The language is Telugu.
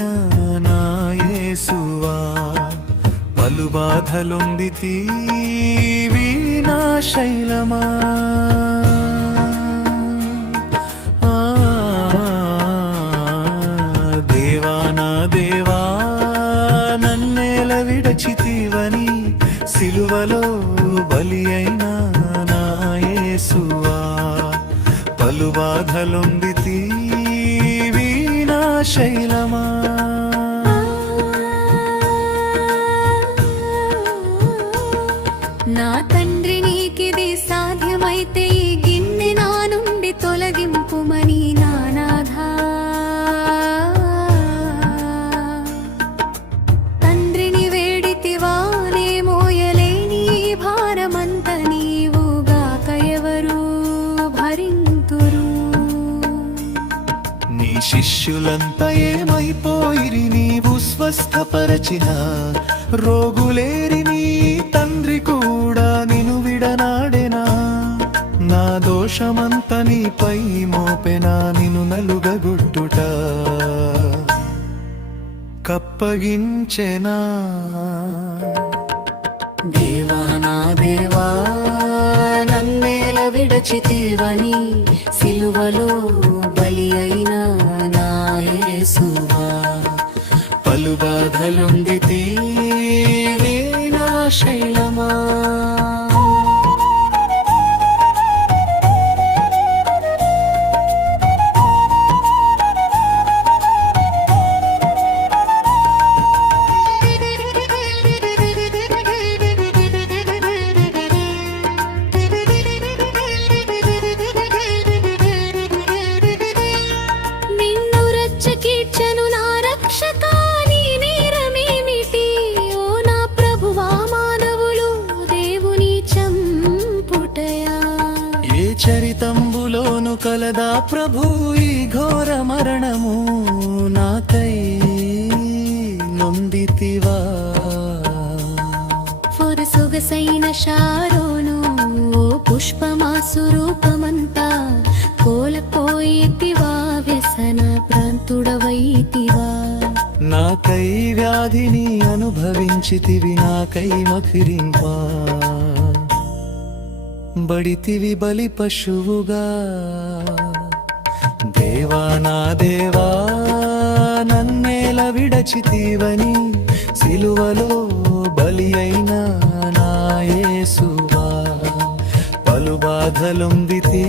అయినా నా యేసువా పలు బాధలొందితీవి నా శైలమా దేవా నా దేవా నన్నేల విడచితివని సిలువలో బలి అయినా నా యేసువా పలు బాధలొందితీవి నా శైలమా నా తండ్రి నీకిది సాధ్యమైతే ఈ గిన్నె నా నుండి తొలగింపుమని నానాథా తండ్రిని వేడితివానే మోయలేని భారమంత నీవుగాక ఎవరు భరింతురు నీ శిష్యులంతా ఏమైపోయిరి నీవు స్వస్థపరచిన రోగులేరి నీ తండ్రి కూడా నిను విడనాడెనా నా దోషమంత నీపై మోపెనా నిను నలుగగొట్టుట కప్పగించెనా దేవా నా దేవా నన్నేల విడచితివని సిలువలో బలి అయిన నా యేసువా పలు బాధలొందితీవి నా శైలమా నిన్ను రచ్చకీడ్చెను నా రక్షకా నీ నేరమేమిటి ఓ నా ప్రభువా మానవులు దేవుని చంపుటయా ఏ చరితంబులోను కలదా ప్రభు ఈ ఘోర మరణము నాకై నొందితివా సొగసైన షారోను ఓ పుష్పమా స్వరూపమంతా కోల్పోయితివా వ్యసన భ్రాంతుడవైతివా నాకై వ్యాధిని అనుభవించితివి నాకై మఫిరింపా బడితివి బలి పశువుగా దేవా నా దేవా నన్నేల విడచితివని సిలువలో బలి అయినా నా యేసువా పలు బాధలొందితే